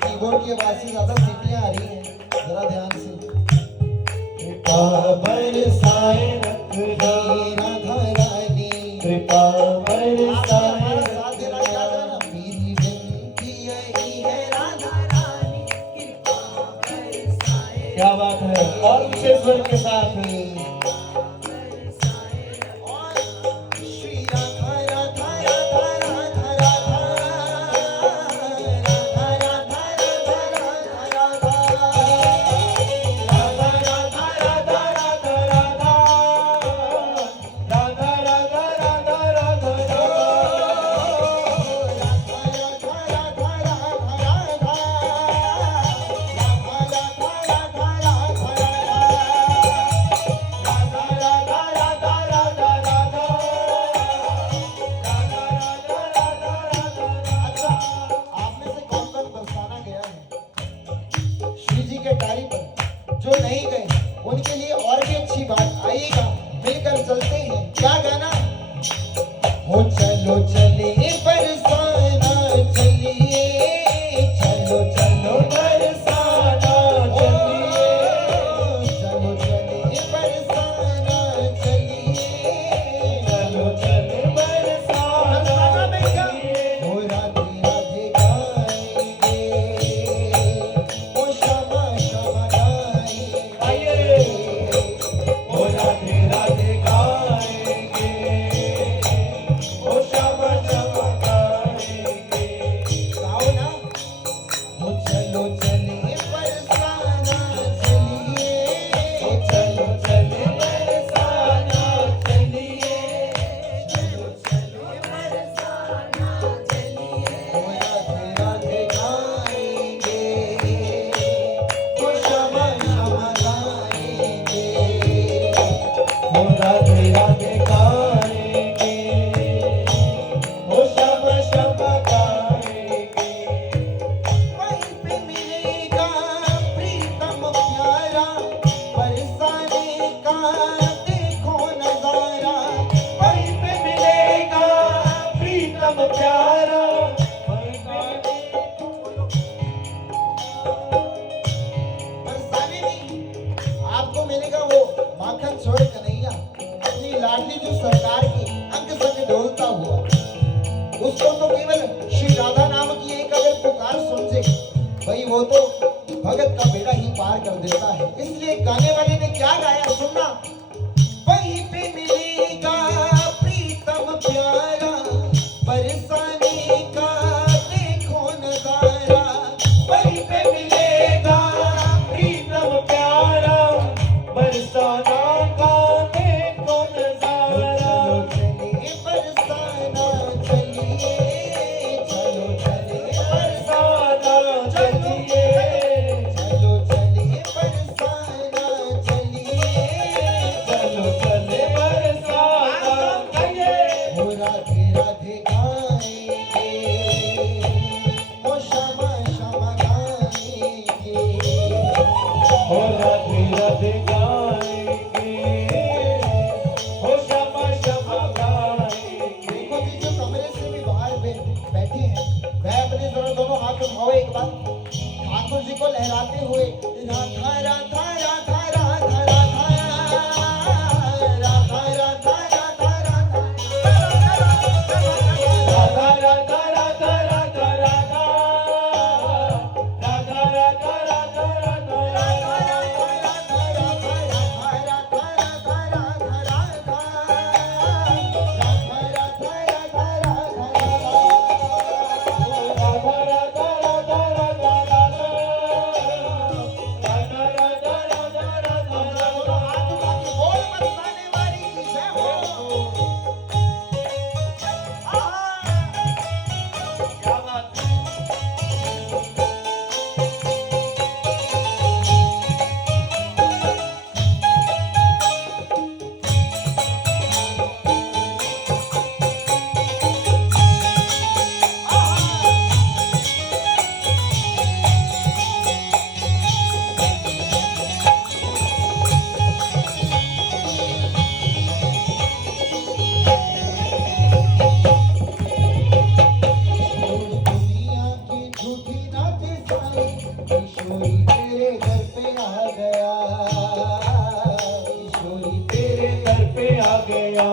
Keyboard की आवाज से ज्यादा सीटियां आ रही हैं, जरा ध्यान से। कृपा बरसाए रखना राधा रानी, कृपा बरसाए रखना। मेरी विनती यही है राधा रानी, कृपा बरसाए। क्या बात है, और ऊंचे स्वर के साथ जो नहीं गए उनके लिए और भी अच्छी बात। आइएगा मिलकर चलते हैं। क्या गाना? हो चलो चले बरसाना चलिए, चलो चलो बरसाना चलिए, चलो चले बरसाना चलिए, चलो चले बरसाना चलिए। हो राधे राधे गाएंगे, ओ श्यामा श्यामा गाएंगे, ओ राधे राधे गाएंगे, ओ श्यामा श्यामा गाएंगे। गाओ ना। हो चलो चले बरसाना चलिए, ओ चलो चले बरसाना चलिए, चलो चले बरसाना चलिए। ओ राधे राधे गाएंगे, ओ श्यामा श्यामा गाएंगे, ओ राधे राधे गाएंगे, ओ श्यामा श्यामा गाएंगे। वहीं पे मिलेगा प्रीतम प्यारा, बरसाने का देखो नजारा। वहीं पे मिलेगा प्रीतम प्यारा, वहीं पे बरसाने में आपको मिलेगा वो माखन छोड़ कन्हैया, अपनी लाडली जो सरकार की अंग संग डोलता हुआ। उसको तो केवल श्री राधा नाम की एक अगर पुकार समझे, भाई वो तो भगत का बेड़ा ही पार कर देता है। इसलिए गाने वाले ने क्या गाया, सुनना। वहीं पे मिलेगा प्रीतम प्यारा, राधे गाएंगे, ओ श्यामा श्यामा गाएंगे, ओ राधे राधे गाएंगे, ओ श्यामा श्यामा गाएंगे। देखो जी जो कमरे से भी बाहर बैठे हैं वह अपने दोनों हाथ उठाओ एक बार ठाकुर जी को लहराते हुए राधा राधा राधा राधा राधा राधा राधा राधा राधा राधा राधा राधा राधा राधा राधा राधा राधा दुनिया की झूठी राधे साई किशोरी तेरे घर पे आ गया, किशोरी तेरे घर पे आ गया,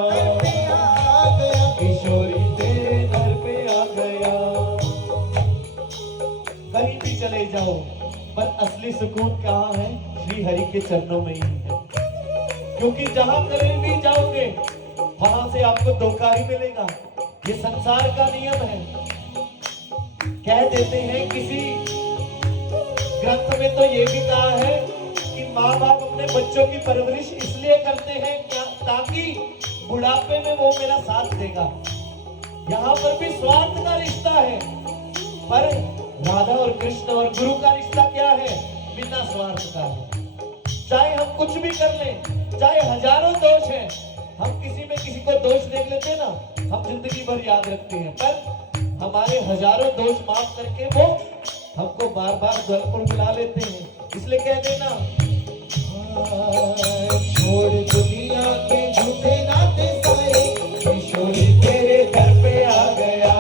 किशोरी तेरे घर पे आ गया। कहीं भी चले जाओ पर असली सुकून कहाँ है? श्री हरि के चरणों में ही है। क्योंकि जहां कहीं भी जाओगे वहां से आपको धोखा ही मिलेगा। ये संसार का नियम है। कह देते हैं किसी ग्रंथ में तो ये भी कहा है कि माँ बाप अपने बच्चों की परवरिश इसलिए करते हैं ताकि बुढ़ापे में वो मेरा साथ देगा। यहाँ पर भी स्वार्थ का रिश्ता है, पर राधा और कृष्ण और गुरु का रिश्ता क्या है? बिना स्वार्थ का है। चाहे हम कुछ भी कर लें, चाहे हजारों दोष हैं, हम किसी में किसी को दोष देख लेते हैं ना, हम जिंदगी भर याद रखते हैं, पर हमारे हजारों दोष माफ करके वो हमको बार बार घर पर बुला लेते हैं। इसलिए कह देना छोड़ दुनिया के झूठे नाते सारे किशोरी तेरे दर पे आ गया,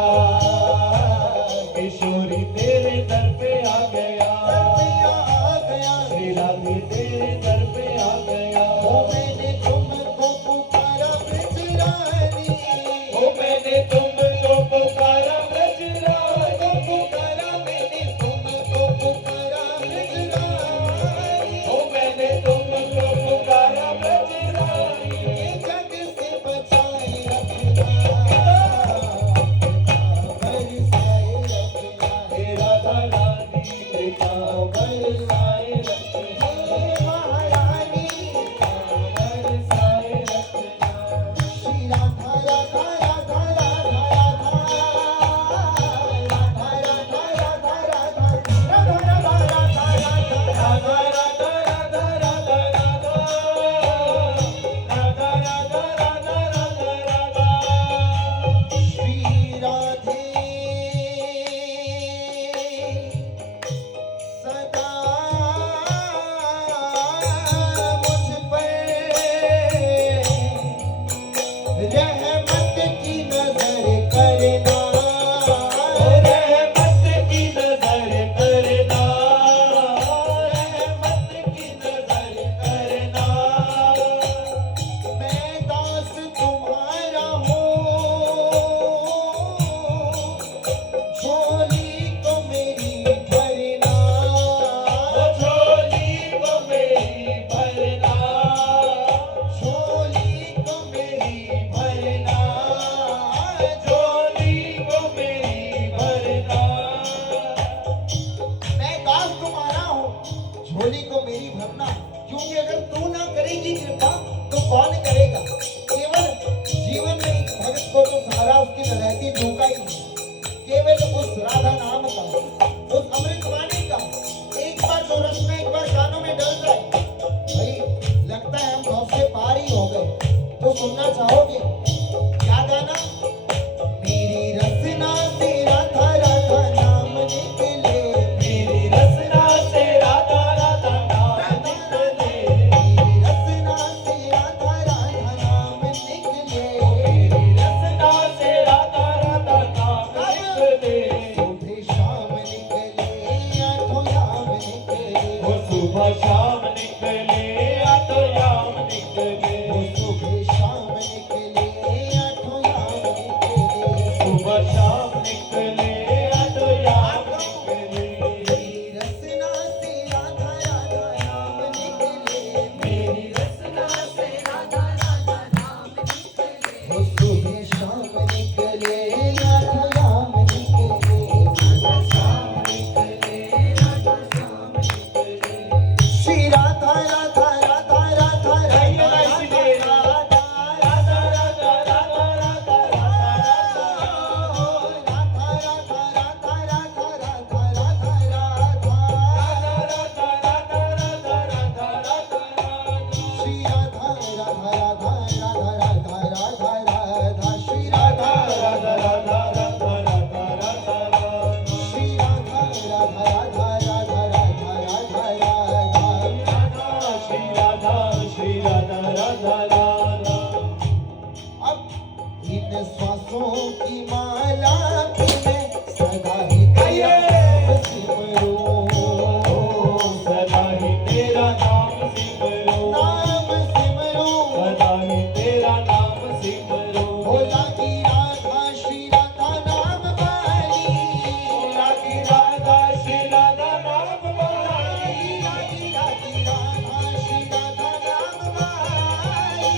किशोरी तेरे दर पे आ गया, श्री राधे तेरे दर पे आ गया। मैंने तुमको पुकारा ब्रज रानी, ओ मैंने तुमको पुकारा ब्रज रानी, पुकारा मैंने तुमको पुकारा ब्रज रानी, ओ मैंने तुमको पुकारा ब्रज रानी। ये जग से बचाए रखना, बरसाए रखना, हे राधा रानी कृपा बरसाए रखना, हे महारानी बरसाए रखना। श्री राधा राधा राधा राधा राधा राधा राधा राधा राधा राधा राधा राधा राधा राधा राधा राधा राधा, राधा राधा राधा राधा राधा। श्री राधे सदा मुझ पर रहमत की नजर करना, रहमत की नजर करना, रहमत की नजर करना। मैं दास तुम्हारा हूँ, झोली को मेरी भरना, झोली को मेरी भरना, झोली को मेरी भरना, झोली को मेरी भरना। मैं दास तुम्हारा हूँ, झोली को मेरी भरना। क्योंकि अगर तू ना करेगी कृपा तो कौन करेगा? केवल जीवन में एक भक्त को तो सहारा उसकी रहती झोंका ही नहीं। केवल उस राधा नाम का, उस अमृत वाणी का एक बार जो रस में एक बार कानों में डल जाए, भाई लगता है हम भव से पार ही हो गए। तो सुनना चाहोगे क्या गाना? मेरे निकले अधयाम निकले रसना से राधा राधा नाम निकले मेरी रसना से राधा राधा नाम निकले वो सुबह शाम निकले राधा राम निकले शाम निकले राधा शाम निकले श्री राधा राधा राधा राधा गाइए राधा ना इसलिए। राधा राधा राधा राधा राधा श्री राधा राधा राधा अब इन श्वासों की माला पे मैं सदा ही तेरा आइए। सिमरूं, सदा ही तेरा नाम सिमरो नाम सिमरूं। सदा ही तेरा नाम सिमरो भोला की राधा श्री राधा नाम वाली भोला की राधा श्री राधा नाम वाली राधा की राधा श्री राधा नाम वाली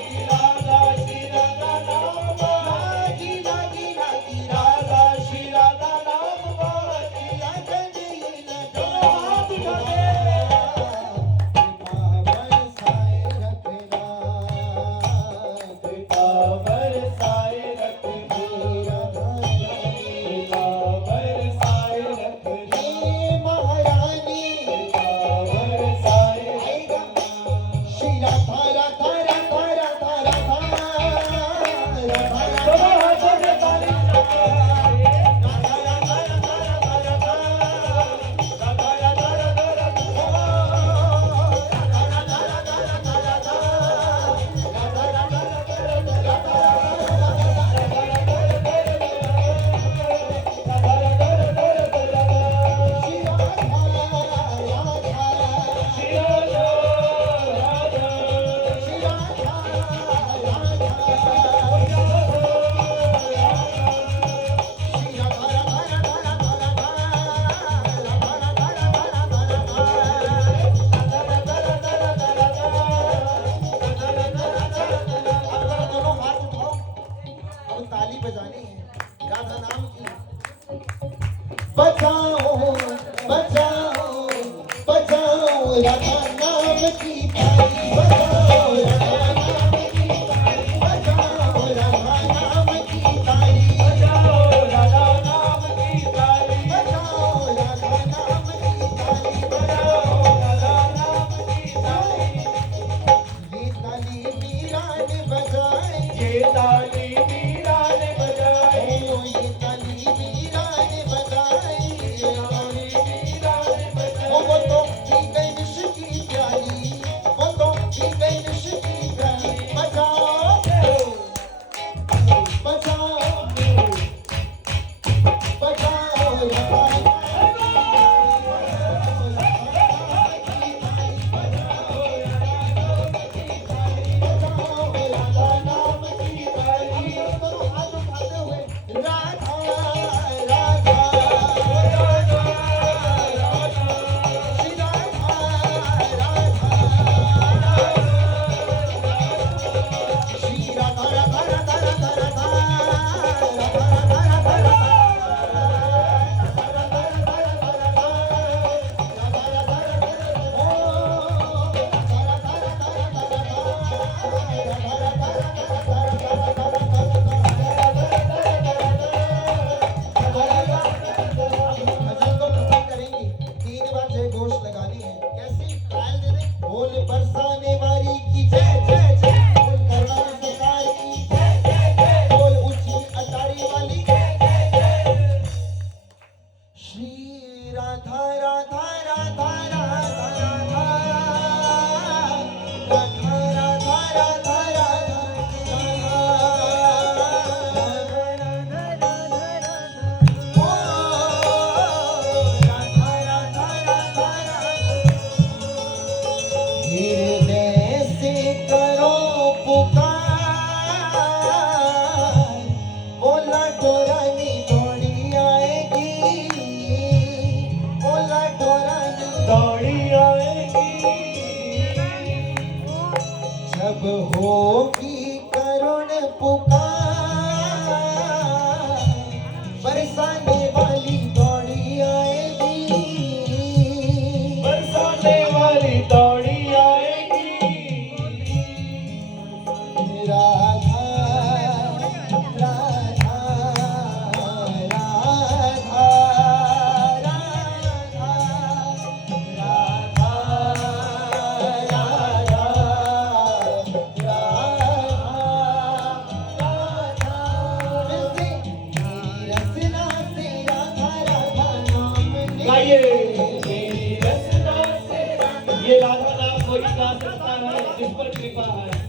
की राधा श्री राधा नाम वाली रागी रागी राधा श्री राधा नाम वाली राधा जी दोनों हाथ उठा दे कृपा बरसाए रखना कृपा बरसाए रखना महारानी कृपा बरसाए श्री राधा राधा राधा राधा राधा दोनों हाथों से ताली दोनों हाथ उठाओ अब ताली बजानी है राधा नाम की बजाओ बजाओ बजाओ राधा नाम की ताली बजाओ राधा नाम की ताली बजाओ राधा नाम की ताली बजाओ राधा नाम की ताली बजाओ राधा नाम की ताली बजाओ राधा नाम की ताली ये ताली मीरा ने बजाई ये ताली मीरा ने बजाई ओ ये ताली मीरा ने बजाई ये ताली मीरा ने वो बजाई तो पी गई विष की प्याली वो तो पी गई विष की प्याली बजाओ बजाओ बजाओ राधा राधा श्री राधा राधा श्री राधा राधा राधा राधा राधा राधा राधा भजन को खत्म करेंगे 3 बार जय घोष लगानी है कैसे ट्रायल दे दे बोल बरसाने वाली की जय जय जय बोल करुणा सरकार की जय जय जय बोल ऊंची अटारी वाली जय जय जय श्री राधा राधा राधा राधा राधा राधा राधा राधा हृदय से करो पुकार बोला डोरानी डोरा जब होगी करुण पुकार, बरसाने वाली दौड़ी आएगी, बरसाने वाली दौड़ी आएगी। राधा राधा राधा राधा गाइए मेरी रचना से ये राधा नाम कोई गा सकता है, जिस पर कृपा है।